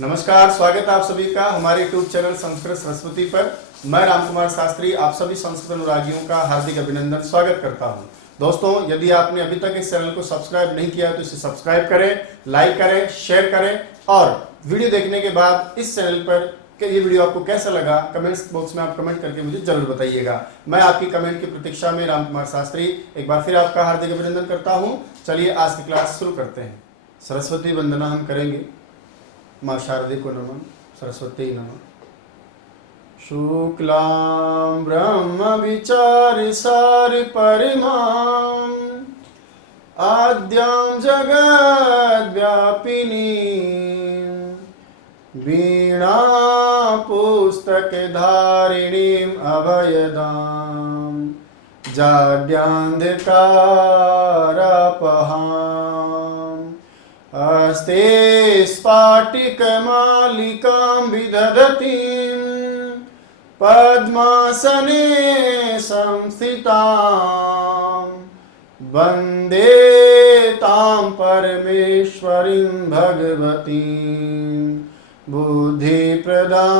नमस्कार, स्वागत है आप सभी का हमारे यूट्यूब चैनल संस्कृत सरस्वती पर। मैं रामकुमार शास्त्री आप सभी संस्कृत अनुरागियों का हार्दिक अभिनंदन स्वागत करता हूं। दोस्तों, यदि आपने अभी तक इस चैनल को सब्सक्राइब नहीं किया तो इसे सब्सक्राइब करें, लाइक करें, शेयर करें और वीडियो देखने के बाद इस चैनल पर कि ये वीडियो आपको कैसा लगा कमेंट्स बॉक्स में आप कमेंट करके मुझे जरूर बताइएगा। मैं आपकी कमेंट की प्रतीक्षा में रामकुमार शास्त्री एक बार फिर आपका हार्दिक अभिनंदन करता हूं। चलिए आज की क्लास शुरू करते हैं। सरस्वती वंदना हम करेंगे। माँ शारदे को नमन, सरस्वती नमः। शुक्लां ब्रह्म विचार सार परिमां आद्यां जगद्व्यापिनी वीणा पुस्तक धारिणीं अभयदां जाड्यान्धकारपहाम् अस्ते स्फाटिकमालिकां विदधतीं पद्मासने संस्थितां वन्दे तां परमेश्वरीं भगवतीं बुद्धिप्रदां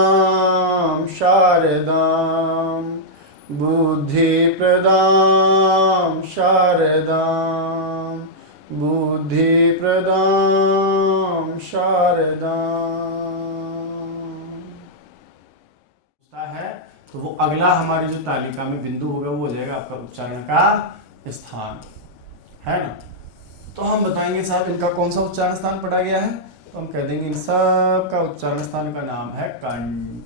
शारदां बुद्धिप्रदां शारदां बुद्धिप्रदां शारदां है। तो वो अगला हमारी जो तालिका में बिंदु होगा वो हो जाएगा आपका उच्चारण का स्थान, है ना। तो हम बताएंगे साहब इनका कौन सा उच्चारण स्थान पढ़ा गया है। तो हम कह देंगे इन सब का उच्चारण स्थान का नाम है कंठ।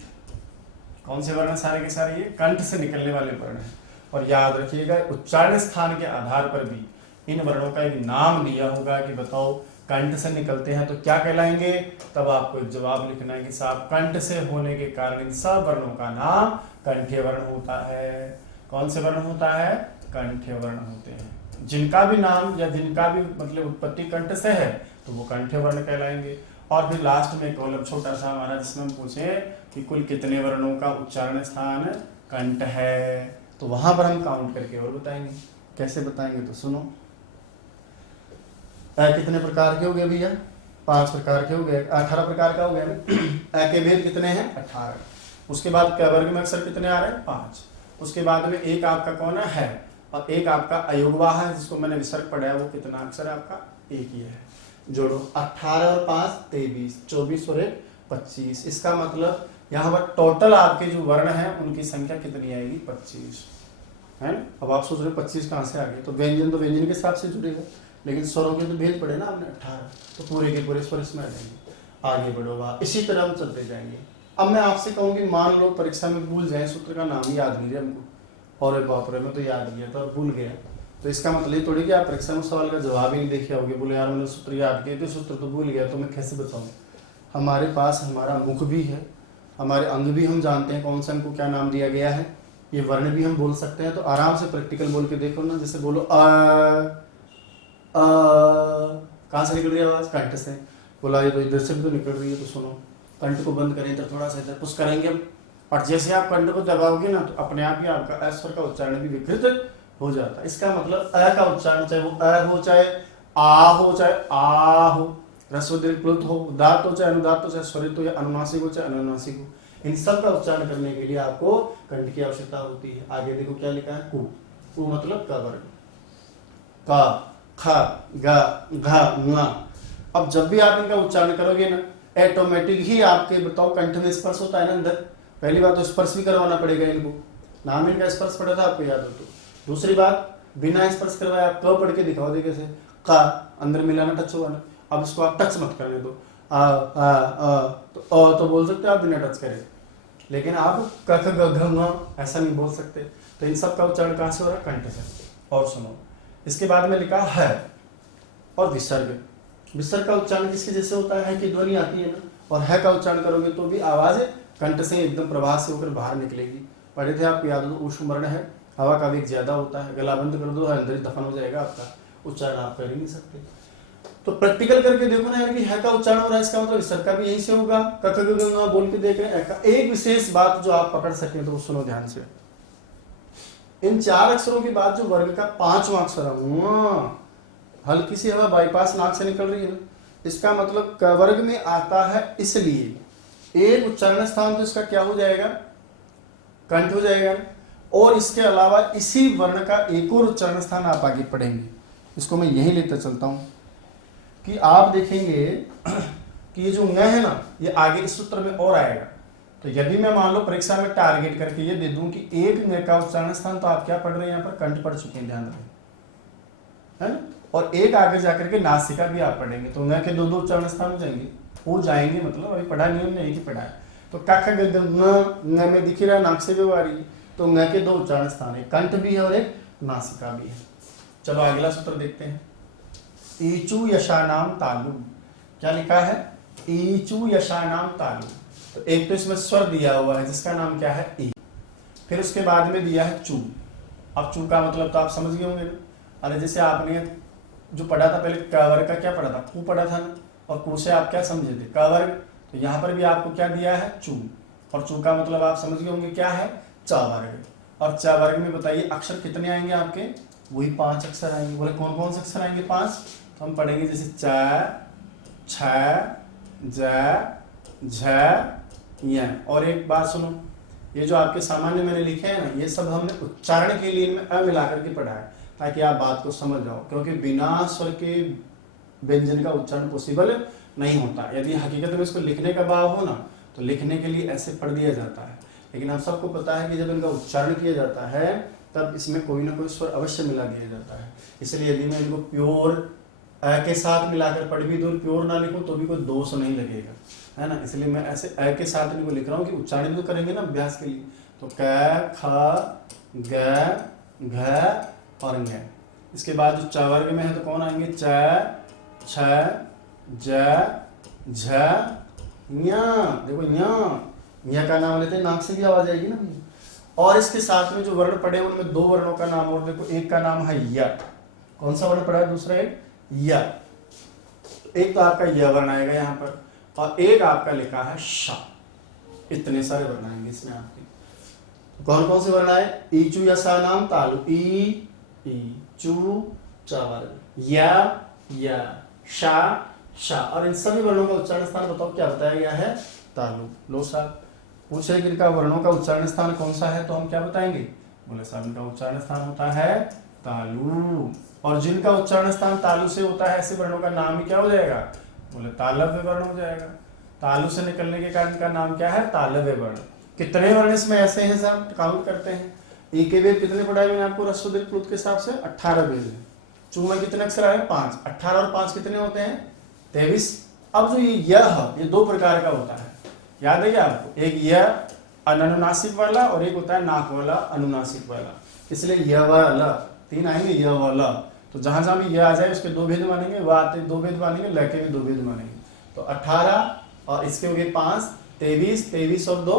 कौन से वर्ण सारे के सारे ये कंठ से निकलने वाले वर्ण हैं। और याद रखिएगा उच्चारण स्थान के आधार पर भी इन वर्णों का एक नाम दिया होगा कि बताओ कंठ से निकलते हैं तो क्या कहलाएंगे। तब आपको एक जवाब लिखना है कि साहब कंठ से होने के कारण इन सब वर्णों का नाम कंठ्य वर्ण होता है। कौन से वर्ण होता है? कंठ्य वर्ण होते हैं। जिनका भी नाम या जिनका भी मतलब उत्पत्ति कंठ से है तो वो कंठ्य वर्ण कहलाएंगे। और फिर लास्ट में कॉलम छोटा सा हमारा जिसमें हम पूछे कि कुल कितने वर्णों का उच्चारण स्थान कंठ है, तो वहां पर हम काउंट करके और बताएंगे। कैसे बताएंगे तो सुनो। कितने प्रकार के हो गए भैया? 5 प्रकार के हो गए, 18 प्रकार का हो गया। के भेद कितने हैं? 18। उसके बाद वर्ग में अक्षर कितने आ रहे हैं? 5। उसके बाद में एक आपका कौन है और एक आपका अयोगवाह है जिसको मैंने विसर्ग पढ़ा है। वो कितना अक्षर है आपका? एक ही है। जोड़ो 18 और 5 23, 24 और 1 25। इसका मतलब यहाँ पर टोटल आपके जो वर्ण हैं उनकी संख्या कितनी आएगी? 25 है ना। अब आप सोच रहे हो 25 कहाँ से आ गए, तो व्यंजन तो व्यंजन के हिसाब से जुड़ेगा, लेकिन स्वरों के तो भेद पड़े ना आपने 18, तो पूरे के पूरे स्वर इसमें आ जाएंगे। आगे बढ़ोगा, इसी तरह हम चलते जाएंगे। अब मैं आपसे कहूँगी मान लो परीक्षा में भूल जाए, सूत्र का नाम ही याद नहीं है हमको, और बाप रे मैं तो याद किया था और भूल गया, तो इसका मतलब थोड़ी कि आप परीक्षा में सवाल का जवाब ही नहीं देखे होगे। बोले यार मैंने सूत्र याद किए थे, सूत्र तो भूल गया, तो मैं कैसे बताऊँ। हमारे पास हमारा मुख भी है, हमारे अंग भी हम जानते हैं कौन सा अंग को क्या नाम दिया गया है, ये वर्ण भी हम बोल सकते हैं। तो आराम से प्रैक्टिकल बोल के देखो ना। जैसे बोलो कहाँ से निकल रही है आवाज? कंठ से। बोला ये तो इधर से भी तो निकल रही है, तो सुनो कंठ को बंद करें, इधर थोड़ा सा इधर पुश करेंगे हम, और जैसे आप कंठ को दबाओगे ना तो अपने आप ही आपका अ स्वर का उच्चारण भी विकृत हो जाता है। इसका मतलब अ का उच्चारण चाहे वो अ हो, चाहे आ हो, चाहे आ हो, ह्रस्व दीर्घ प्लुत हो, उदात्त हो चाहे अनुदात्त हो, चाहे स्वरित हो या अनुनासिक हो चाहे अनुनासिक हो, इन सब का उच्चारण करने के लिए आपको कंठ की आवश्यकता होती है। आगे देखो क्या लिखा है? कु। कु मतलब का वर्ण, का, ख, ग, घ, ङ। अब जब भी आप इनका उच्चारण करोगे ना ऑटोमेटिक ही आपके बताओ कंठ में स्पर्श होता है ना अंदर। पहली बात तो स्पर्श भी करवाना पड़ेगा इनको, नाम इनका स्पर्श पड़ा था आपको याद हो तो। दूसरी बात बिना स्पर्श करवाए आप क पढ़ के दिखाओ दे कैसे। क अंदर मिलाना, टच होगा ना। अब इसको आप टच मत करने दो, तो बोल सकते हो आप बिना टच करे, लेकिन आप क, ख, ग, घ, ङ ऐसा नहीं बोल सकते। तो इन सब का उच्चारण कहाँ से हो रहा है? कंठ से। और सुनो, इसके बाद में लिखा है और विसर्ग। विसर्ग का उच्चारण किसके जैसे होता है कि ध्वनि आती है ना, और है का उच्चारण करोगे तो भी आवाज कंठ से एकदम प्रवाह से होकर बाहर निकलेगी। पढ़े थे आपको याद हो, ऊष्म वर्ण है, हवा का वेग ज्यादा होता है, गला बंद कर दो अंदर ही दफन हो जाएगा आपका, उच्चारण आप कर ही नहीं सकते। तो प्रैक्टिकल करके देखो ना यार कि है का उच्चारण हो रहा है, इसका मतलब विसर्ग का भी यहीं से होगा। क बोल के देख रहे हैं। एक विशेष बात जो आप पकड़ सके तो वो सुनो ध्यान से। इन 4 अक्षरों के बाद जो वर्ग का 5वां अक्षर है, हल्की सी हवा बाईपास नाक से निकल रही है ना, इसका मतलब क वर्ग में आता है, इसलिए एक उच्चारण स्थान तो इसका क्या हो जाएगा, कंठ हो जाएगा। और इसके अलावा इसी वर्ण का एक और उच्चारण स्थान आप आगे पढ़ेंगे, इसको मैं यही लेता चलता हूं कि आप देखेंगे कि ये जो न है ना, ये आगे इस सूत्र में और आएगा। तो यदि मैं मान लो परीक्षा में टारगेट करके ये दे दूं कि एक न का उच्चारण स्थान, तो आप क्या पढ़ रहे हैं, यहाँ पर कंठ पढ़ चुके हैं, ध्यान रखें, है। और एक आगे जाकर के नासिका भी आप पढ़ेंगे, तो न के दो दो उच्चारण स्थान हो जाएंगे, मतलब अभी पढ़ा नहीं, हमने एक ही पढ़ा है। तो कख न में दिख रहा है नाक से व्यवहारी, तो न के दो उच्चारण स्थान है, कंठ भी है और एक नासिका भी है। चलो अगला सूत्र देखते हैं। ईचु यशानाम तालु, क्या लिखा है, ईचु यशानाम तालु। तो एक तो इसमें स्वर दिया हुआ है जिसका नाम क्या है, ई, फिर उसके बाद में दिया है चू। अब चू का मतलब तो आप समझ गए होंगे ना। अरे जैसे आपने जो पढ़ा था पहले, क वर्ग का क्या पढ़ा था, कू पढ़ा था ना, और कू से आप क्या समझे थे, क वर्ग। तो यहाँ पर भी आपको क्या दिया है, चू, और चू का मतलब आप समझ गए होंगे क्या है, च वर्ग। और च वर्ग में बताइए अक्षर कितने आएंगे आपके, वही 5 अक्षर आएंगे। बोले कौन कौन से अक्षर आएंगे, 5। तो हम पढ़ेंगे जैसे च, छ, ज, झ, य। और एक बात सुनो, ये जो आपके सामान्य मैंने लिखे हैं ना, ये सब हमने उच्चारण के लिए इनमें अ मिलाकर के पढ़ा है, ताकि आप बात को समझ जाओ, क्योंकि बिना स्वर के व्यंजन का उच्चारण पॉसिबल नहीं होता। यदि हकीकत में इसको लिखने का भाव हो ना, तो लिखने के लिए ऐसे पढ़ दिया जाता है, लेकिन हम सबको पता है कि जब इनका उच्चारण किया जाता है तब इसमें कोई ना कोई स्वर अवश्य मिला दिया जाता है। इसलिए यदि मैं इनको प्योर अ के साथ मिलाकर पढ़ भी दूँ, प्योर ना लिखूं तो भी कोई दोष नहीं लगेगा, है ना। इसलिए मैं ऐसे अ के साथ इनको लिख रहा हूँ कि उच्चारण भी तो करेंगे ना अभ्यास के लिए। तो क, ख, ग, घ और ङ। इसके बाद जो च वर्ग में है तो कौन आएंगे, च, छ, ज, झ, ञ। देखो ञ का नाम लेते हैं, नाक से भी आवाज आएगी ना। और इसके साथ में जो वर्ण पढ़े उनमें 2 वर्णों का नाम और देखो, एक का नाम है य। कौन सा वर्ण पढ़ा है, दूसरा एक य। एक तो आपका य वर्ण आएगा यहाँ पर, और एक आपका लिखा है श। इतने सारे वर्ण आएंगे इसमें आपके। तो कौन कौन से वर्ण आए, ईचु यसा नाम तालु, ई, चू, च वर्ग, य, शा, शा। और इन सभी वर्णों का उच्चारण स्थान बताओ क्या बताया गया है, तालु। लो साहब, पूछे कि इनका वर्णों का उच्चारण स्थान कौन सा है, तो हम क्या बताएंगे, बोले साहब इनका उच्चारण स्थान होता है तालु। और जिनका उच्चारण स्थान तालु से होता है, ऐसे वर्णों का नाम ही क्या हो जाएगा, बोले तालव्य वर्ण हो जाएगा। तालु से निकलने के कारण का नाम क्या है, तालव्य वर्ण। कितने वर्ण इसमें ऐसे हैं साहब, काउंट करते हैं। ई के वेद कितने पढ़ाए मैंने आपको, ह्रस्व दीर्घ प्लुत के हिसाब से 18 वेद है। चू में कितने अक्षर आए, 5। 18 और 5 कितने होते हैं, 23। अब जो ये 2 प्रकार का होता है, याद है क्या आपको, एक यह अनुनासिक वाला और एक होता है नाक वाला अनुनासिक वाला। इसलिए यह वाला 3 आएंगे, यह वाला। तो जहां जहां भी यह आ जाए उसके 2 भेद मानेंगे, वह आते 2 भेद मानेंगे, ल के भी 2 भेद मानेंगे। तो 18 और इसके हो गए 5, 23, 23 और 2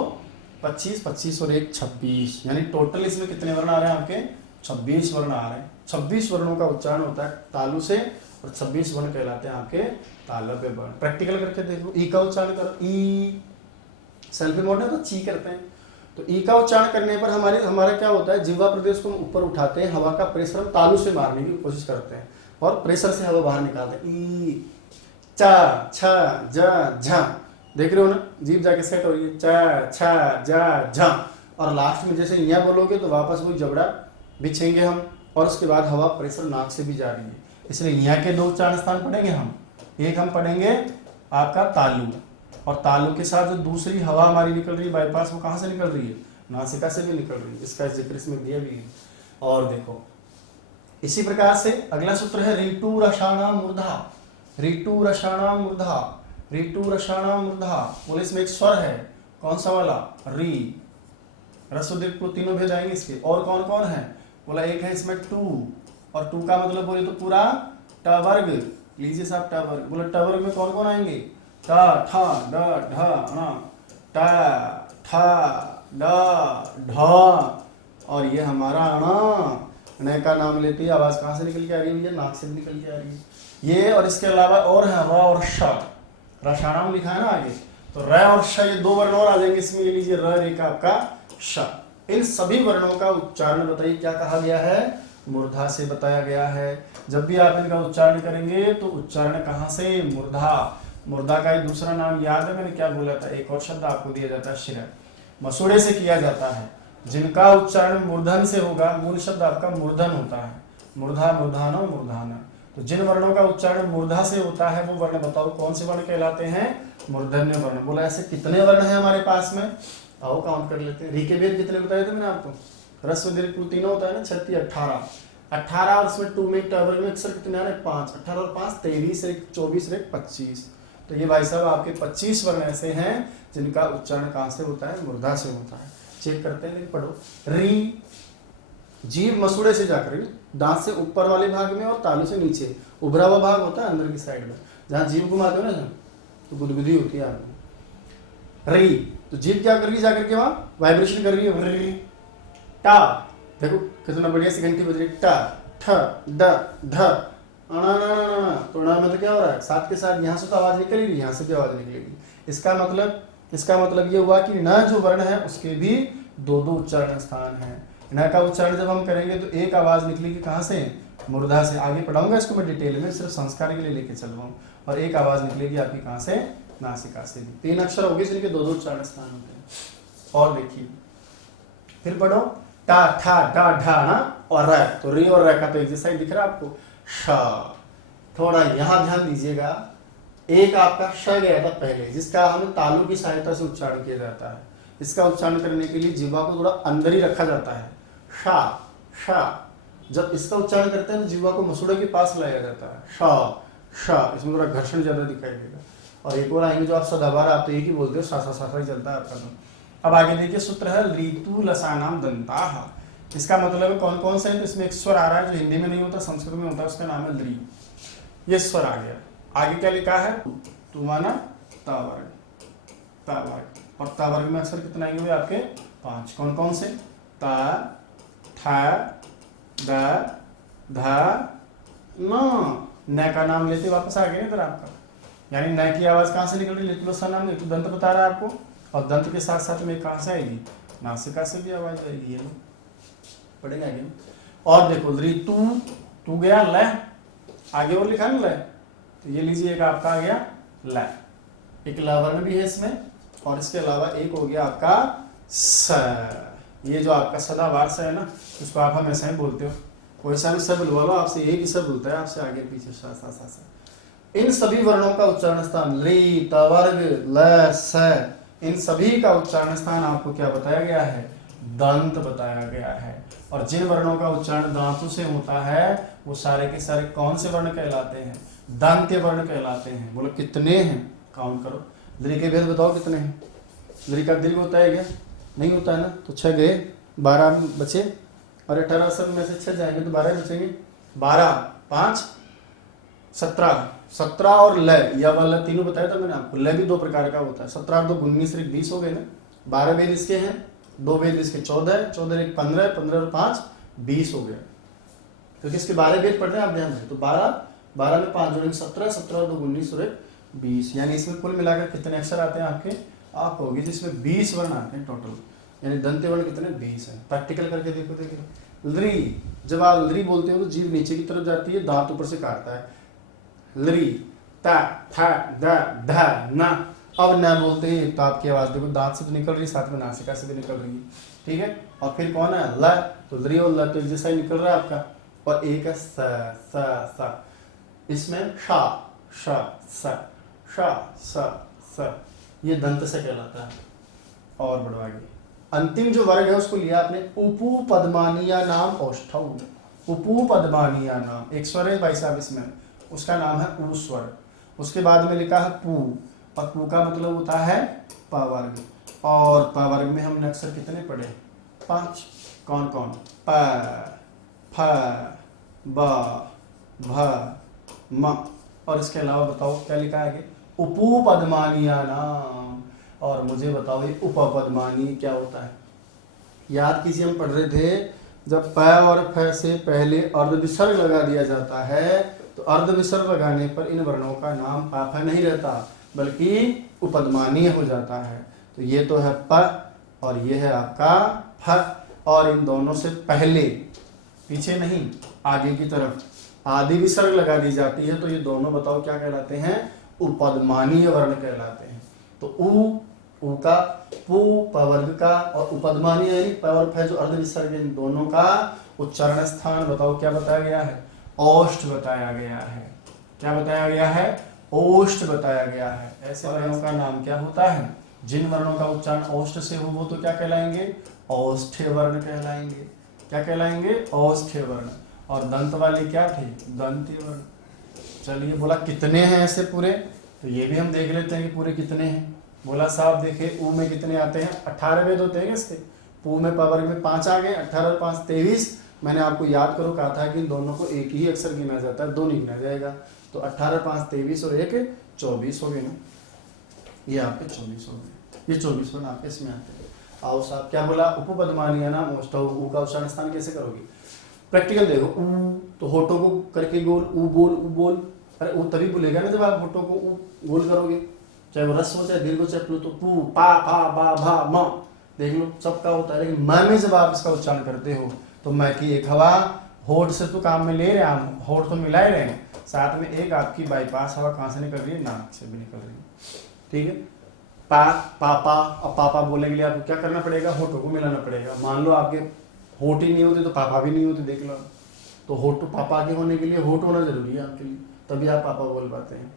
25, 25 और 1 26। यानी टोटल इसमें कितने वर्ण आ रहे हैं आपके, 26 वर्ण आ रहे हैं। 26 वर्णों का उच्चारण होता है तालु से, और 26 वर्ण कहलाते हैं आपके तालव्य वर्ण। प्रैक्टिकल करके देखो, ई का उच्चारण करो, ई सेल्फ मोड है तो ची करते हैं। तो ई का उच्चारण करने पर हमारा क्या होता है, जिह्वा प्रदेश को हम ऊपर उठाते हैं, हवा का प्रेशर हम तालु से मारने की कोशिश करते हैं और प्रेशर से हवा बाहर निकालते हैं। ई, च, छ, ज, झ। देख रहे हो ना, जीभ जाके सेट हो रही है, च, छ, ज, झ। और लास्ट में जैसे यहाँ बोलोगे तो वापस वही जबड़ा बिछेंगे हम, और उसके बाद हवा प्रेशर नाक से भी जा रही है। इसलिए यहाँ के 2 उच्चारण स्थान पढ़ेंगे हम। एक हम पढ़ेंगे आपका तालु, और तालु के साथ जो दूसरी हवा हमारी निकल रही है बाईपास, वो कहाँ से निकल रही है, नासिका से भी निकल रही है। इसका जिक्र इसमें दिया भी है। और देखो इसी प्रकार से अगला सूत्र है ऋतु रसाणा मूर्धा। ऋतु रसाणा मूर्धा, ऋतु रसाणा मूर्धा। बोले इसमें एक स्वर है, कौन सा वाला, री। ह्रस्व दीर्घ प्लुत तीनों भेद आएंगे इसके। और कौन कौन है, बोला एक है इसमें टू, और टू का मतलब बोले तो पूरा ट वर्ग। लीजिए साहब ट वर्ग, बोले ट वर्ग में कौन कौन आएंगे, ट, ठ, ड, ढ, ट, ठ, ड, ढ। और ये हमारा अण, न का नाम लेते ही आवाज कहाँ से निकल के आ रही है भैया, नाक से निकल के आ रही है ये। और इसके अलावा और है र और श, रसाणाम लिखा है ना आगे, तो र और श ये 2 वर्ण और आ जाएंगे इसमें। ये लीजिए र, रे का आपका श। इन सभी वर्णों का उच्चारण बताइए क्या कहा गया है, मूर्धा से बताया गया है। जब भी आप इनका उच्चारण करेंगे तो उच्चारण कहाँ से, मूर्धा। मूर्धा का एक दूसरा नाम याद है मैंने क्या बोला था, एक और शब्द आपको दिया जाता है शिर, मसूड़े से किया जाता है। जिनका उच्चारण मूर्धन से होगा, मूल शब्द आपका मूर्धन होता है, मूर्धा, मूर्धानो, मूर्धाना। तो जिन वर्णों का उच्चारण मूर्धा से होता है वो वर्ण बताओ कौन से वर्ण कहलाते हैं, मूर्धन्य वर्ण। बोला ऐसे कितने वर्ण हैं हमारे पास में, आओ काउंट कर लेते हैं। री के भेद कितने बताए थे मैंने आपको, ह्रस्व दीर्घ तीनों होता है ना, 36 18 और उसमें 2 में वर्ग में अक्षर कितने आ रहे हैं, 5, 18 और 5 23, 24, 25। तो ये भाई साहब आपके 25 वर्ण ऐसे हैं जिनका उच्चारण कहाँ से होता है, मूर्धा से होता है। चेक करते हैं, पढ़ो। री, जीभ मसूड़े से जाकर दांत से ऊपर वाले भाग में और तालू से नीचे उभरा हुआ भाग होता है अंदर की साइड में, जहां जीभ घुमाते हो ना तो गुदगुदी होती है आपको। री, तो जीभ क्या कर रही है जाकर के वहां वाइब्रेशन कर रही है। री, टा, देखो कितना बढ़िया सी घंटी बज रही है, टा, ठ, ड, ढ, तो मतलब क्या हो रहा है, साथ के साथ यहाँ से तो आवाज निकल रही, यहाँ से भी आवाज निकलेगी। इसका मतलब ये हुआ कि न जो वर्ण है उसके भी दो उच्चारण स्थान है। न का उच्चारण जब हम करेंगे तो एक आवाज निकलेगी कहाँ से, मूर्धा से। आगे पढ़ाऊंगा इसको मैं डिटेल में, सिर्फ संस्कार के लिए लेके चल रहा हूँ। और एक आवाज निकलेगी आपकी कहाँ से, नासिका से भी। 3 अक्षर हो गए जिनके दो उच्चारण स्थान होते हैं। और देखिए फिर पढ़ो, टा, ठा, डा, ढा ना और र, तो री और र का तो एक जैसा ही दिख रहा है आपको। श, थोड़ा यहाँ ध्यान दीजिएगा, एक आपका श गया था पहले, जिसका हमें तालु की सहायता से उच्चारण किया जाता है। इसका उच्चारण करने के लिए जीवा को थोड़ा अंदर ही रखा जाता है, शा, शा। जब इसका उच्चारण करते हैं तो जीवा को मसूड़े के पास लाया जाता है, शा, शा। इसमें थोड़ा घर्षण ज्यादा दिखाई देगा। और एक और आएंगे जो आप सदाबहार, आप तो एक ही बोलते हो, सा ही चलता है आपका। अब आगे देखिए, सूत्र है ऋतु लसानाम दंता। इसका मतलब है कौन कौन से है, तो इसमें एक स्वर आ रहा है जो हिंदी में नहीं होता, संस्कृत में होता है, उसका नाम है ली। ये स्वर आ गया। आगे क्या लिखा है, तू माना तावर्ग, तावर्ग। और तावर्ग में अक्षर कितना आएंगे आपके, 5। कौन कौन से, ता, था, द, ध, न का नाम लेते वापस आ गए इधर आपका। यानी न की आवाज कहाँ से निकल रही, लिटलोसा नाम तो दंत बता रहा है आपको, और दंत के साथ साथ में कहाँ से आएगी, नासिका से भी आवाज आएगी। ये पढ़ेंगे आगे। और देखो ऋतु, तू गया ल, आगे और लिखा ना ल, तो ये लीजिएगा आपका आ गया ल। एक लवर्ण भी है इसमें, और इसके अलावा एक हो गया आपका स। ये जो आपका सदाबहार सा है ना, उसको आप हमेशा ही बोलते हो, कोई सा भी सब बोलो, आपसे एक ही सब बोलता है, आपसे आगे पीछे सा सा सा सा। इन सभी वर्णों का उच्चारण स्थान री, तवर्ग, ल, स, इन सभी का उच्चारण स्थान आपको क्या बताया गया है, दंत बताया गया है। और जिन वर्णों का उच्चारण दांतों से होता है वो सारे के सारे कौन से वर्ण कहलाते हैं, दंत्य वर्ण कहलाते हैं। बोलो कितने हैं, काउंट करो। दृ के भेद बताओ कितने हैं। दृ का दीर्घ होता है क्या, नहीं होता है ना, तो 6 गए, 12 बचे, और 18 सब में से 6 जाएंगे तो 12 बचेंगे। 12, 5, 17, 17 और ल, या वाला तीनों बताया था मैंने आपको। ल भी 2 प्रकार का होता है, 17 और 2 19 और 20 हो गए ना। 12 भेद इसके हैं, 2 भेद इसके 14, 14 एक 15, 15 और 5 20 हो गया। क्योंकि इसके 12 भेद पढ़ रहे हैं आप, ध्यान दें। तो 12 में 5 जोड़ेंगे 17, 17 और 2 19 और 1 20। यानी इसमें कुल मिलाकर कितने अक्षर आते हैं आपके, आप होगी जिसमें 20 वर्ण आते हैं टोटल। यानी दंत्य वर्ण कितने, 20 है। प्रैक्टिकल करके देखो, देखो लरी, जब आप लरी बोलते हो तो जीभ नीचे की तरफ जाती है, दांत ऊपर से काटता है। लरी, ता, था, द, ध, न। अब न बोलते ही तो आपकी आवाज देखो दांत से तो निकल रही, साथ में नासिका से भी निकल रही है, ठीक है। और फिर कौन है, ल, तो लरी और ल तो एक जैसा ही निकल रहा है आपका। और एक है स, स, स। इसमें शा, श, स, शा, स, स, ये दंत से कहलाता है। और बढ़वाइए, अंतिम जो वर्ग है उसको लिया आपने उपू पद्मानिया नाम औष्ठव। उपू पद्मानिया नाम एक स्वर है भाई साहब इसमें, उसका नाम है ऊ स्वर। उसके बाद में लिखा है पू, और पू का मतलब होता है प वर्ग। और प वर्ग में हमने अक्षर कितने पढ़े, 5। कौन कौन, प, फ, ब, भ, म। और इसके अलावा बताओ क्या लिखा है आगे, उपू पद्मानिया नाम। और मुझे बताओ ये उपपद्मानी क्या होता है। याद कीजिए, हम पढ़ रहे थे जब प और फ से पहले अर्ध विसर्ग लगा दिया जाता है तो अर्ध विसर्ग लगाने पर इन वर्णों का नाम प नहीं रहता बल्कि उपपद्मानीय हो जाता है। तो ये तो है प और ये है आपका फ, और इन दोनों से पहले पीछे नहीं, आगे की तरफ आदि विसर्ग लगा दी जाती है तो ये दोनों बताओ क्या कहलाते हैं, उपदमानीय वर्ण कहलाते हैं। तो उ का, पू पवर्ग का, और उपदमानीय यानी पवर्ग है जो अर्ध विसर्ग, इन दोनों का उच्चारण स्थान बताओ क्या बताया गया है, ओष्ठ बताया गया है। क्या बताया गया है, ओष्ठ बताया गया है। ऐसे वर्णों का नाम क्या होता है, जिन वर्णों का उच्चारण ओष्ठ से हो वो तो क्या कहलाएंगे, औष्ठ्य वर्ण कहलाएंगे। क्या कहलाएंगे, औष्ठ्य वर्ण। और दंत वाले क्या थे, दंती वर्ण। चलिए बोला कितने हैं ऐसे पूरे, तो ये भी हम देख लेते हैं कि पूरे कितने हैं। बोला साहब देखिए ऊ में कितने आते हैं, 18 वेद होते हैं इसके। पू में पवर्ग में 5 आ गए, 18 और 5 23। मैंने आपको याद करो कहा था कि इन दोनों को एक ही अक्षर गिना जाता है, दो नहीं गिना जाएगा। तो 18 5 23 और 1 24 हो गए ना, ये आपके 24 हो गए। ये 24 वर्ण आपके इसमें आते हैं। आओ साहब क्या बोला, उपपदमानीय नाम ओष्ठ, ऊ का उच्चारण स्थान कैसे करोगे, प्रैक्टिकल देखो। ऊ तो होठों को करके गोल, ऊ बोल ऊ बोल। अरे वो तभी बोलेगा ना जब आप होठों को ऊ गोल करोगे, चाहे वो रस हो चाहे दीर्घ हो चाहे प्लू। तो पू पा फा बा भा म देख लो सबका होता है, लेकिन मैं में जब आप इसका उच्चारण करते हो तो मैं की एक हवा होठ से तो काम में ले रहे हैं, होठ तो मिला ही रहे हैं, साथ में एक आपकी बाईपास हवा कहाँ से निकल रही है, नाक से भी निकल रही है। ठीक है, पा पापा, अब पापा बोलने के लिए आपको क्या करना पड़ेगा, होठों को मिलाना पड़ेगा। मान लो आपके होठ ही नहीं होते तो पापा भी नहीं होते, देख लो। तो होठ तो पापा के होने के लिए होठ होना जरूरी है आपके लिए, तभी आप पापा बोल पाते हैं।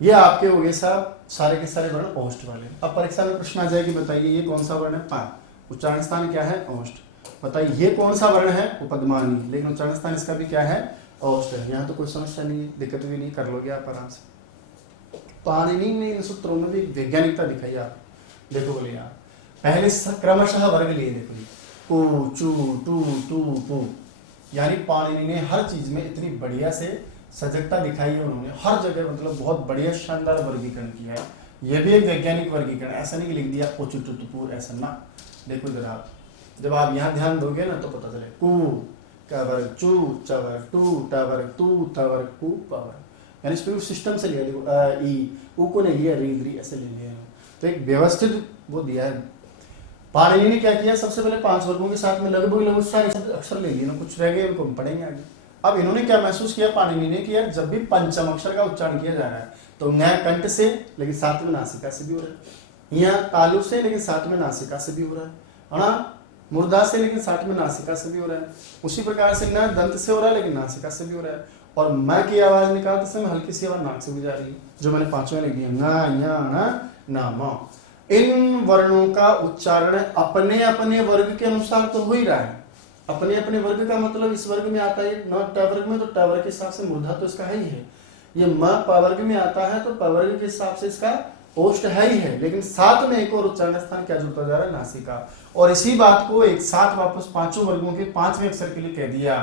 ये आपके हो गए साहब सारे के सारे वर्ण ओष्ठ वाले। अब परीक्षा में प्रश्न आ जाएगी, बताइए ये कौन सा वर्ण है, पा, उच्चारण स्थान क्या है, ओष्ठ। बताइए ये कौन सा वर्ण है, उपदमानी, लेकिन उच्चारण स्थान इसका भी क्या है, ओष्ठ है। यहाँ तो कोई समस्या नहीं है, दिक्कत भी नहीं, कर लोगे आप आराम से। पाणिनि ने इन सूत्रों में भी वैज्ञानिकता दिखाई। आप देखो बोलिए, आप पहले क्रमशः वर्ग लिए, देखो ऊ चू टू टू पू, यानी पाणिनि ने हर चीज में इतनी बढ़िया से सजगता दिखाई है उन्होंने, हर जगह मतलब बहुत बढ़िया शानदार वर्गीकरण किया है। यह भी एक वैज्ञानिक वर्गीकरण, ऐसा नहीं कि लिख दिया ओ चू टू टू ऐसा ना। देखो इधर आप, जब आप यहाँ ध्यान दोगे ना तो पता चले, कू का वर्ग, चू च वर्ग, टू ट वर्ग, तू त वर्ग, पू प वर्ग, यानी इसको सिस्टम से लिया। देखो अ ई, ऊ को नहीं लिया, री री ऐसे ले लिया। तो एक व्यवस्थित वो दिया है। पाणिनि ने क्या किया, सबसे पहले 5 वर्गों के साथ में लगभग सारे अक्षर ले लिए ना, कुछ रह गए उनको हम पढ़ेंगे आगे। अब इन्होंने क्या महसूस किया पाणिनि ने कि यार जब भी पंचम अक्षर का उच्चारण किया जा रहा है तो न कंठ से लेकिन साथ में नासिका से भी हो रहा है, यहाँ तालु से लेकिन साथ में नासिका से भी हो रहा है ना, मुर्दा से लेकिन साथ में नासिका से भी हो रहा है, उसी प्रकार से न दंत से हो रहा है लेकिन नासिका से भी हो रहा है, और मैं की आवाज निकालते समय हल्की सी आवाज नाक से भी जा रही है, जो मैंने 5 लिख दिया ना म। इन वर्णों का उच्चारण अपने अपने वर्ग के अनुसार तो हो ही रहा है। अपने अपने वर्ग का मतलब इस वर्ग में आता है न ट वर्ग में, तो ट वर्ग के हिसाब से मूर्धा तो इसका है ही है। ये म प वर्ग में आता है तो प वर्ग के हिसाब से इसका ओष्ठ है ही है, लेकिन साथ में एक और उच्चारण स्थान क्या जुड़ता जा रहा है, नासिका। और इसी बात को एक साथ वापस 5 वर्गों के 5वें अक्षर के लिए कह दिया,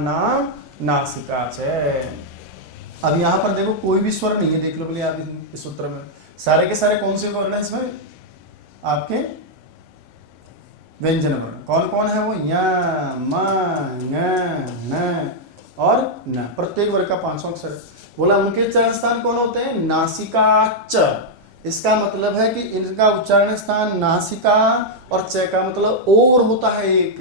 नाम नासिका छे। अब यहाँ पर देखो कोई भी स्वर नहीं है, देख लो बोले आप इस सूत्र में सारे के सारे कौन से वर्ण है इसमें, आपके व्यंजन वर्ण। कौन कौन है वो, या म न और न, प्रत्येक वर्ग का 5वां अक्षर। बोला उनके उच्चारण स्थान कौन होते हैं, नासिका च। इसका मतलब है कि इनका उच्चारण स्थान नासिका और च का मतलब और होता है एक।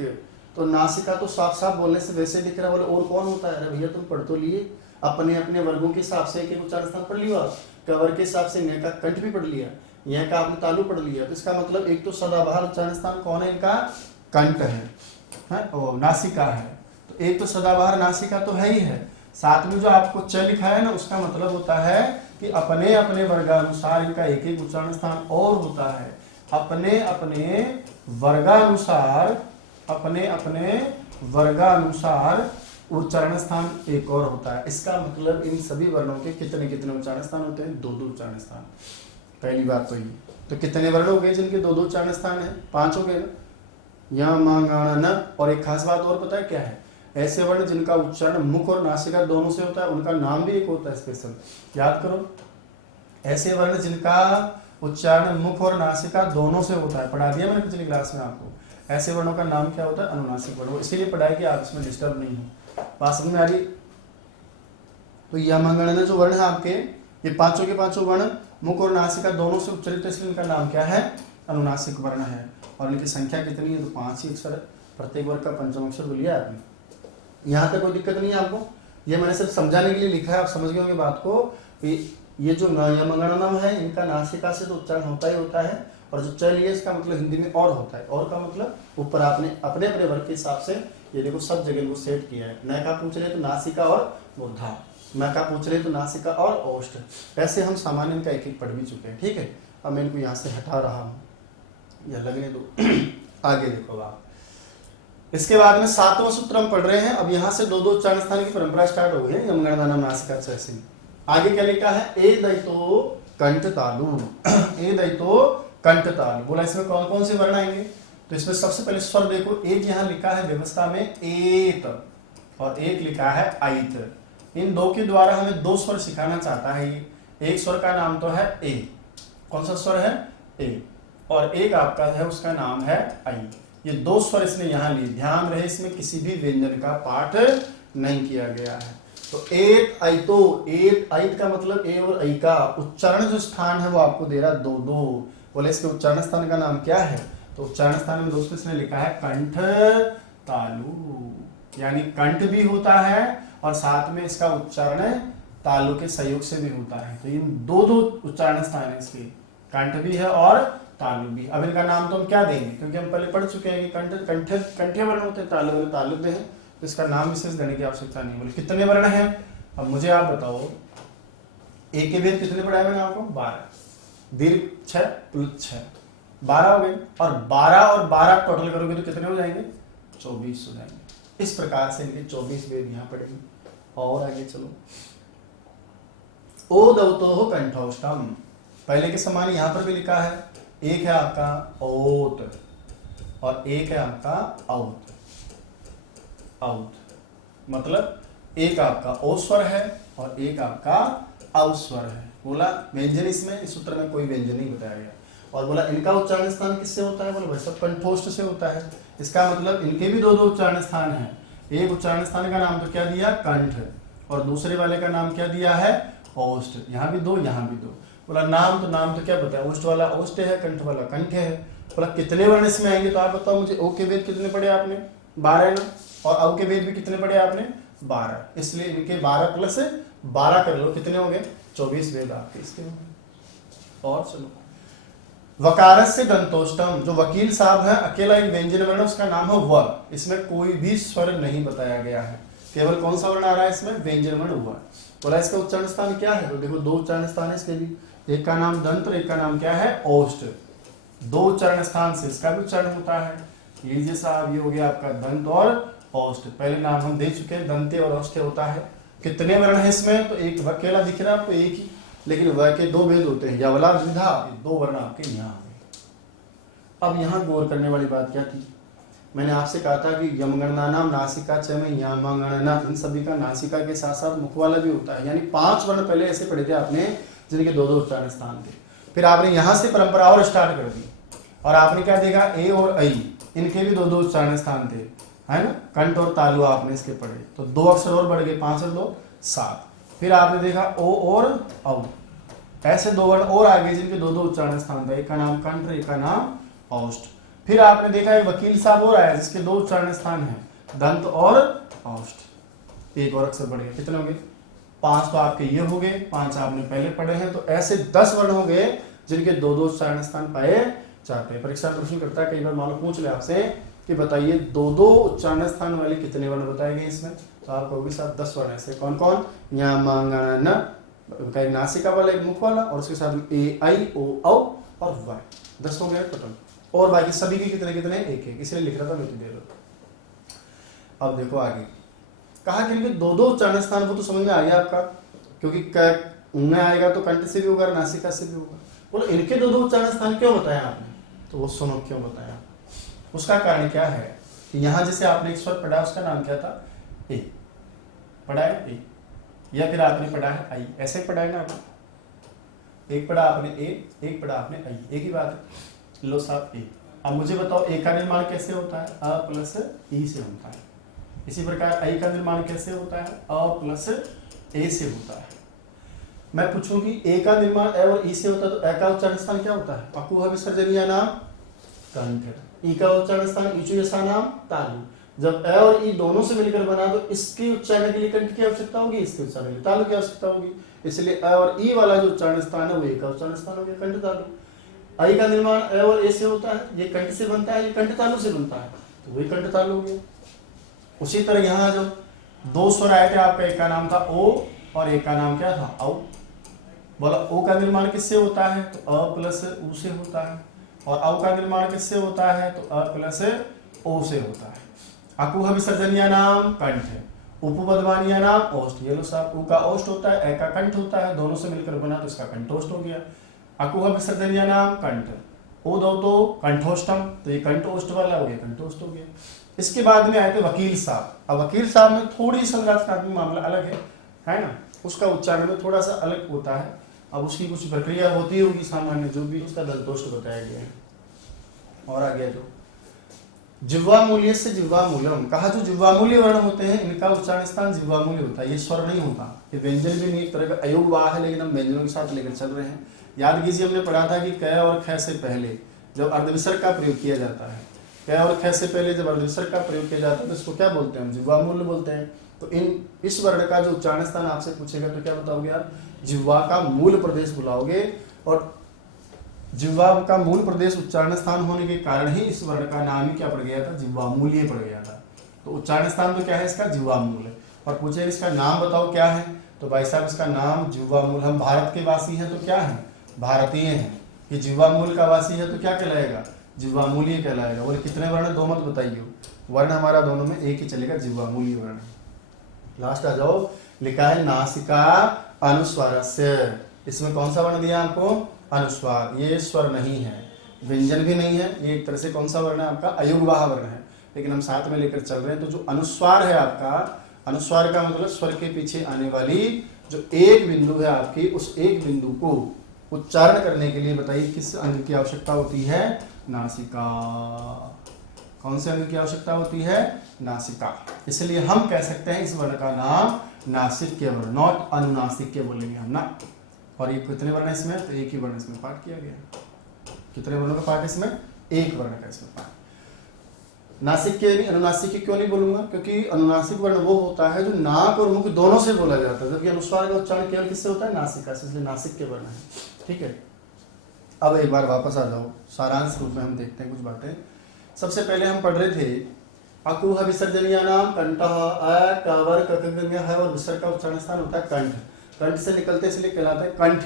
तो नासिका तो साफ साफ बोलने से वैसे दिख रहा है, बोले और कौन होता है, अरे भैया तुम पढ़ तो लिए, अपने अपने वर्गों के हिसाब से एक उच्चारण स्थान पढ़ लिया, कवर के हिसाब से न का कंठ भी पढ़ लिया, यहाँ का आपने तालु पढ़ लिया। तो इसका मतलब एक तो सदाबहार उच्चारण स्थान कौन है, इनका कंठ है और नासिका है। तो एक तो सदाबहार नासिका तो है ही है, साथ में जो आपको च लिखा है ना उसका मतलब होता है कि अपने अपने वर्गानुसार इनका एक एक उच्चारण स्थान और होता है। अपने अपने वर्गानुसार, अपने अपने वर्गानुसार उच्चारण स्थान एक और होता है। इसका मतलब इन सभी वर्णों के कितने कितने उच्चारण स्थान होते हैं, 2-2 उच्चारण स्थान। पहली बात तो ये, तो कितने वर्ण हो गए जिनके 2-2 उच्चारण स्थान है, 5 हो गए ना, यहाँ मांगाणा न। और एक खास बात और पता है क्या है, ऐसे वर्ण जिनका उच्चारण मुख और नासिका दोनों से होता है उनका नाम भी एक होता है स्पेशल, याद करो। ऐसे वर्ण जिनका उच्चारण मुख और नासिका दोनों से होता है, पढ़ा दिया मैंने पिछली क्लास में आपको, ऐसे वर्णों का नाम क्या होता है, अनुनासिक वर्ण। इसीलिए पढ़ाई कि आप इसमें डिस्टर्ब नहीं हो, बात समझ में आ रही। तो यमगणना जो वर्ण है आपके, ये 5 के 5 वर्ण मुख और नासिका दोनों से उच्चरित, इसलिए इनका नाम क्या है, अनुनासिक वर्ण है। और इनकी संख्या कितनी है, तो 5 ही अक्षर प्रत्येक वर्ग का पंचम अक्षर तो लिया आपने। यहाँ तक कोई दिक्कत नहीं है आपको, ये मैंने सिर्फ समझाने के लिए लिखा है, आप समझ गए होंगे बात को। ये जो यमगणनम है इनका नासिका से तो उच्चारण होता ही होता है, और जो चल है इसका मतलब हिंदी में और होता है। और का मतलब ऊपर आपने अपने अपने वर्ग के हिसाब से ये देखो सब जगह को सेट किया है। न का पूछ रहे तो नासिका और मूर्धा, मैं का पूछ रहे तो नासिका और ओष्ठ, ऐसे हम सामान्य इनका एक एक पढ़ भी चुके हैं। ठीक है, अब मैं इनको यहाँ से हटा रहा हूँ, यह लगने दो। आगे देखो आप, इसके बाद में 7वां सूत्र हम पढ़ रहे हैं। अब यहाँ से दो दो उच्चारण स्थान की परंपरा स्टार्ट हो गई है यमगणनाम नासिका च से। आगे क्या लिखा है, ए दैतो कंठ तालु, ए दैतो कंठ तालु। बोला इसमें कौन कौन से वर्ण आएंगे, तो इसमें सबसे पहले स्वर देखो, एक यहाँ लिखा है व्यवस्था में एत और एक लिखा है ऐत। इन दो के द्वारा हमें दो स्वर सिखाना चाहता है ये। एक स्वर का नाम तो है ए, कौन सा स्वर है, ए, और एक आपका है उसका नाम है आई। ये दो स्वर इसने यहाँ लिए, ध्यान रहे इसमें किसी भी व्यंजन का पाठ नहीं किया गया है। तो एत ऐतो, एत ऐत का मतलब ए और ऐ का उच्चारण जो स्थान है वो आपको दे रहा दो दो। बोले इसके उच्चारण स्थान का नाम क्या है, तो उच्चारण स्थान में दोस्तों इसने लिखा है कंठ तालु, यानी कंठ भी होता है और साथ में इसका उच्चारण तालु के सहयोग से भी होता है। तो इन दो दो उच्चारण स्थान है इसके, कंठ भी है और तालु भी। अब इनका नाम तो हम क्या देंगे, क्योंकि हम पहले पढ़ चुके हैं कि कंठ कंठे कंठे वर्ण होते हैं, तालु वर्ण तालु में है, तो इसका नाम विशेष देने की आवश्यकता नहीं। बोले कितने वर्ण हैं, अब मुझे आप बताओ, एक के भेद कितने पढ़ाए मैंने आपको, 12, दीर्घ 6 प्लस 6 12 हो गए, और 12 टोटल करोगे तो कितने हो जाएंगे, 24 हो जाएंगे। इस प्रकार से इनके 24 वेद यहाँ पढ़ेंगे। और आगे चलो, ओ दौतो कंठोष्टम, पहले के समान यहाँ पर भी लिखा है, एक है आपका ओत और एक है आपका औत। औत मतलब एक आपका ओ स्वर है और एक आपका औ स्वर है। बोला व्यंजन इसमें इस सूत्र में कोई व्यंजन नहीं बताया गया। और बोला इनका उच्चारण स्थान किससे होता है, बोला भाई सब कंठोष्ठ से होता है। इसका मतलब इनके भी दो दो उच्चारण स्थान हैं। एक उच्चारण स्थान का नाम तो क्या दिया, कंठ, और दूसरे वाले का नाम क्या दिया है, ओष्ठ। यहाँ भी दो, यहाँ भी दो। बोला नाम तो क्या बताया, ओष्ठ वाला ओष्ठ है, कंठ वाला कंठ है। बोला कितने वर्ण इसमें आएंगे, तो आप बताओ मुझे। ओ के वेद कितने पढ़े आपने, 12 ना, और औ के वेद भी कितने पढ़े आपने, 12। इसलिए इनके 12 प्लस 12 कर लो, कितने हो गए, 24 वेद आपके इसके हो गए। और चलो, वकारस्य दंतोष्टम, जो वकील साहब है अकेला एक व्यंजन वर्ण उसका नाम है व, इसमें कोई भी स्वर नहीं बताया गया है, केवल कौन सा वर्ण आ रहा है इसमें, व्यंजन वर्ण व। बोला इसका उच्चारण स्थान क्या है, तो देखो दो उच्चारण स्थान है इसके भी, एक का नाम दंत और एक का नाम क्या है, ओष्ठ। दो उच्चारण स्थान से इसका भी उच्चारण होता है। लीजिए साहब, ये हो गया आपका दंत और ओष्ठ। पहले नाम हम दे चुके हैं, दंते और ओष्ठे होता है। कितने वर्ण है इसमें, तो एक अकेला दिख रहा है आपको, एक ही, लेकिन व के दो भेद होते हैं, यवला द्विधा, दो वर्ण आपके यहाँ आ गए। अब यहाँ गौर करने वाली बात क्या थी, मैंने आपसे कहा था कि यमगणनानाम नासिका च में यमगणना, इन सभी का नासिका के साथ साथ मुख वाला भी होता है। यानी 5 वर्ण पहले ऐसे पढ़े थे आपने जिनके दो दो उच्चारण स्थान थे। फिर आपने यहाँ से परंपरा और स्टार्ट कर दी, और आपने क्या देखा, ए और ऐ इनके भी दो दो उच्चारण स्थान थे, है ना। कंठ और तालु आपने इसके पढ़े, तो 2 अक्षर और बढ़ गए, 5 और 2 7। फिर आपने देखा ओ और औ, ऐसे 2 वर्ण और आगे जिनके दो दो उच्चारण स्थान था, एक का नाम कंठ, एक का नाम औष्ठ। फिर आपने देखा एक वकील साहब और आया जिसके 2 उच्चारण स्थान हैं, दंत और औष्ठ। एक और अक्षर बढ़ गया, कितने हो गए, 5 तो आपके ये हो गए, 5 आपने पहले पढ़े हैं। तो ऐसे 10 वर्ण हो गए जिनके दो दो उच्चारण स्थान पाए जाते हैं। परीक्षा में प्रश्न करता है, कई बार मालूम पूछ ले आपसे कि बताइए दो दो उच्चारण स्थान वाले कितने वर्ण बताए गए इसमें, तो आप कहोगे साहब 10 वर्ण ऐसे। कौन कौन, यमगणना का एक नासिका वाला, एक मुख वाला, और उसके साथ ए आई ओ औ और व, 10 हो गए टोटल। और बाकी सभी के कितने कितने, एक एक, इसलिए लिख रहा था मैं तो दे दो। अब देखो आगे कहा कि इनके दो दो उच्चारण स्थान, वो तो समझ में आ गया आपका, क्योंकि उनमें आएगा तो कंठ से भी होगा, नासिका से भी होगा। बोलो इनके दो दो उच्चारण स्थान क्यों बताया आपने, तो वो सुनो क्यों बताया। उसका कारण क्या है कि यहाँ जैसे आपने एक स्वर पढ़ा, उसका नाम क्या था, ए, पढ़ा है ए, या फिर आपने पढ़ा है आई, ऐसे पढ़ा है ना आपने। एक पढ़ा आपने ए, एक पढ़ा आपने आई, एक ही बात है। लो साहब ए, अब मुझे बताओ ए का निर्माण कैसे होता है, अ प्लस ई से होता है। इसी प्रकार आई का निर्माण कैसे होता है, अ प्लस ए से होता है। मैं पूछूंगी ए का निर्माण ए और ई से होता है, तो ए का उच्चारण स्थान क्या होता है, अकुह विसर्जनीय नाम कंठ। ई का उच्चारण स्थान ईचु यशा नाम तालु। जब अ और ई दोनों से मिलकर बना तो इसके उच्चारण के लिए कंठ की आवश्यकता होगी, इसके उच्चारण के लिए तालु की आवश्यकता होगी। इसलिए अ और ई वाला जो उच्चारण स्थान है वो ए का उच्चारण स्थान हो गया, कंठ तालु। आई का निर्माण अ और ए से होता है, ये कंठ से बनता है, ये कंठ तालु से बनता है, तो वही कंठ तालु हो गया। उसी तरह यहाँ जो दो स्वर आए थे आपका, एक का नाम था ओ और एक का नाम क्या था औ। बोला ओ का निर्माण किससे होता है, तो अ प्लस उ से होता है, और औ का निर्माण किससे होता है, तो अ प्लस ओ से होता है। अकुह विसर्जनीय नाम कंठ, उपपदमानीय नाम ओष्ठ। ये लो साहब, उ का ओष्ठ होता है, ए का कंठ होता है, दोनों से मिलकर बना तो इसका कंठोष्ठ हो गया। अकुह विसर्जनीय नाम कंठ, ओ दो तो कंठोष्टम, तो ये कंठोष्ठ वाला हो गया, कंठोष्ठ हो गया। इसके बाद में आए थे वकील साहब। अब वकील साहब में थोड़ी संरचनात्मक मामला अलग है ना, उसका उच्चारण में थोड़ा सा अलग होता है। अब उसकी कुछ प्रक्रिया होती होगी सामान्य, जो भी उसका दंतोष्ठ बताया गया है। और आ गया जो जिह्वा मूल्य से जिह्वा मूलम, कहा जो जिह्वा मूल्य वर्ण होते हैं इनका उच्चारण स्थान जिह्वा मूल्य होता है, ये स्वर नहीं होता, ये व्यंजन भी नहीं, एक तरह का अयोगवाह है, लेकिन हम व्यंजनों के साथ लेकर चल रहे हैं। याद कीजिए, हमने पढ़ा था कि क और ख से पहले जब अर्धविसर्ग का प्रयोग किया जाता है, क और ख से पहले जब अर्धविसर्ग का प्रयोग किया जाता है तो इसको क्या बोलते हैं, हम जिह्वा मूल्य बोलते हैं। तो इस वर्ण का जो उच्चारण स्थान आपसे पूछेगा तो क्या बताओगे आप, जिह्वा का मूल प्रदेश बुलाओगे। और जिह्वा का मूल प्रदेश उच्चारण स्थान होने के कारण ही इस वर्ण का नाम ही क्या पड़ गया था, जिह्वा मूल्य पड़ गया था। तो उच्चारण स्थान तो क्या है इसका, जिह्वा मूल है। और पूछे इसका नाम बताओ क्या है, तो भाई साहब इसका नाम जिह्वा मूल। हम भारत के वासी हैं तो क्या है, भारतीय हैं। ये जिह्वा मूल का वासी है तो क्या कहलाएगा, जिह्वा मूल्य कहलाएगा। बोले कितने वर्ण, दो मत बताइए, वर्ण हमारा दोनों में एक ही चलेगा, जिह्वा मूल्य वर्ण। लास्ट आ जाओ, लिखा है नासिका अनुस्वारस्य, इसमें कौन सा वर्ण दिया आपको, अनुस्वार। ये स्वर नहीं है, व्यंजन भी नहीं है, ये एक तरह से कौन सा वर्ण है आपका, अयुग्वाह वर्ण है, लेकिन हम साथ में लेकर चल रहे हैं। तो जो अनुस्वार है आपका, अनुस्वार का मतलब स्वर के पीछे आने वाली जो एक बिंदु है आपकी, उस एक बिंदु को उच्चारण करने के लिए बताइए किस अंग की आवश्यकता होती है, नासिका। कौन से अंग की आवश्यकता होती है, नासिका। इसलिए हम कह सकते हैं इस वर्ण का नाम नासिक्य वर्ण, नॉट अनुनासिक्य बोलेंगे हम ना। और ये कितने वर्ण है इसमें, तो एक ही वर्ण इसमें पाठ किया गया। कितने वर्णों का पाठ इसमें, एक वर्ण का इसमें पाठ। नासिक्य नहीं, अनुनासिक्य क्यों नहीं बोलूंगा, क्योंकि अनुनासिक वर्ण वो होता है जो नाक और मुख दोनों से बोला जाता है, जबकि अनुस्वार का उच्चारण केवल किससे होता है, नासिका से, इसलिए नासिक्य वर्ण है। ठीक है, अब एक बार वापस आ जाओ, सारांश रूप में हम देखते हैं कुछ बातें। सबसे पहले हम पढ़ रहे थे अकुह विसर्जनीय नाम कंठः, अ क वर क क है, और विसर्ग का उच्चारण स्थान होता है कंठ। कंठ से निकलते इसलिए कहलाता है कंठ,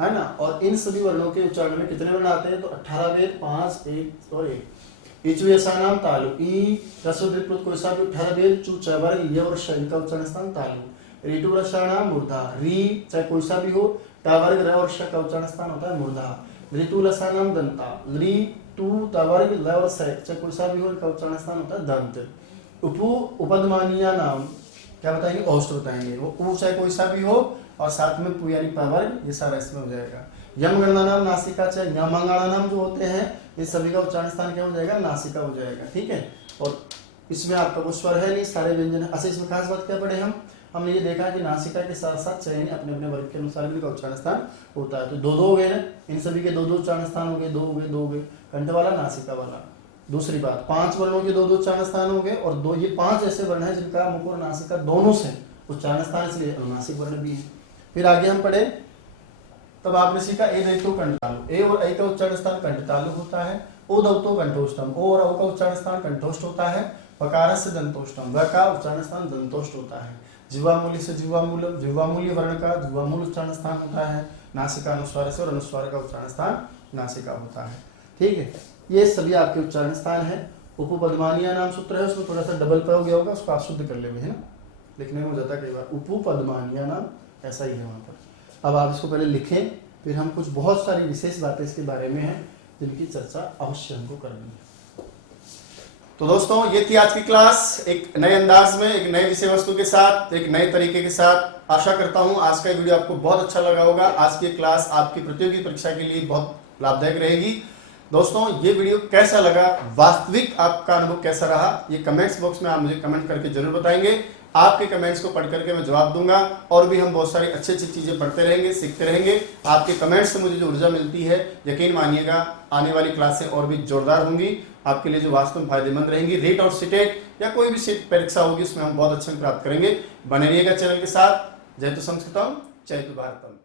है ना। और इन सभी वर्णों के उच्चारण में कितने वर्ण आते हैं, तो 18 वेद, 5, 1 और 1। ईचु यशा नाम तालु, ई रस्व दीर्घ कोई सा भी 18 वेद, चु च वर्ग य और श का उच्चारण स्थान तालु। ऋतु रसा नाम मूर्धा, री चाहे कोई सा भी हो, ट वर्ग र और श का उच्चारण स्थान होता है मूर्धा। ऋतु लसा नाम दंता, री टू तवर्ग ल और स चाहे कोई सा भी हो, इनका उच्चारण स्थान होता है दंत। उपु उपदमानीय नाम क्या बताएंगे, औष्ठ बताएंगे। वो उ चाहे कोई सा भी हो और साथ में पु यानी पवर्ग, ये सारा इसमें हो जाएगा। यम गणना नाम नासिका, चाहे यमंगणा नाम जो होते हैं ये सभी का उच्चारण स्थान क्या हो जाएगा, नासिका हो जाएगा। ठीक है, और इसमें आपका वो स्वर है नहीं, सारे व्यंजन है। अच्छा, इसमें खास बात क्या पढ़े हमने ये देखा कि नासिका के साथ साथ चयन अपने अपने वर्ग के अनुसार भी इनका उच्चारण स्थान होता है। तो दो हो गए ना, इन सभी के दो उच्चारण स्थान हो गए, दो हो गए, कंठ वाला, नासिका वाला। दूसरी बात, 5 वर्णों के दो उच्चारण स्थान हो गए, और दो ये 5 ऐसे वर्ण हैं जिनका मुख और नासिका दोनों से उच्चारण स्थान, इसलिए अनुनासिक वर्ण भी है। फिर आगे हम पढ़े, तब आपने सीखा ए दैतो कंठालु, ए और ऐ का उच्चारण स्थान कंठतालु होता है। ओ दौतो कंठोष्टम, ओ और औ का उच्चारण स्थान कंठोष्ठ होता है। वकारस्य दंतोष्टम, व का उच्चारण स्थान दंतोष्ठ होता है। जिह्वा मूल्य से जिह्वा मूलम, जिह्वा मूल्य वर्ण का जिह्वा मूल उच्चारण स्थान होता है। नासिका अनुस्वार से, और अनुस्वार का उच्चारण स्थान नासिका होता है। ठीक है, ये सभी आपके उच्चारण स्थान है। उपपदमानीय नाम सूत्र है, उसमें थोड़ा सा डबल पे हो गया होगा, उसको आप शुद्ध कर लेंगे, है ना, लिखने में हो जाता है कई बार। उपपदमानीय नाम ऐसा ही है वहाँ पर। अब आप इसको पहले लिखें, फिर हम कुछ बहुत सारी विशेष बातें इसके बारे में हैं जिनकी चर्चा अवश्य हमको करनी है। तो दोस्तों, ये थी आज की क्लास, एक नए अंदाज में, एक नए विषय वस्तु के साथ, एक नए तरीके के साथ। आशा करता हूँ आज का वीडियो आपको बहुत अच्छा लगा होगा। आज की क्लास आपकी प्रतियोगी परीक्षा के लिए बहुत लाभदायक रहेगी। दोस्तों ये वीडियो कैसा लगा, वास्तविक आपका अनुभव कैसा रहा, ये कमेंट्स बॉक्स में आप मुझे कमेंट करके जरूर बताएंगे। आपके कमेंट्स को पढ़ करके मैं जवाब दूंगा और भी हम बहुत सारी अच्छी अच्छी चीजें पढ़ते रहेंगे, सीखते रहेंगे। आपके कमेंट्स से मुझे जो ऊर्जा मिलती है, यकीन मानिएगा आने वाली क्लासें और भी जोरदार होंगी, आपके लिए जो वास्तव में फायदेमंद रहेंगी। रीट और सीटेट या कोई भी सीट परीक्षा होगी उसमें हम बहुत अच्छे प्राप्त करेंगे। बने रहिएगा चैनल के साथ। जय तो संस्कृतम, जय तो भारतम।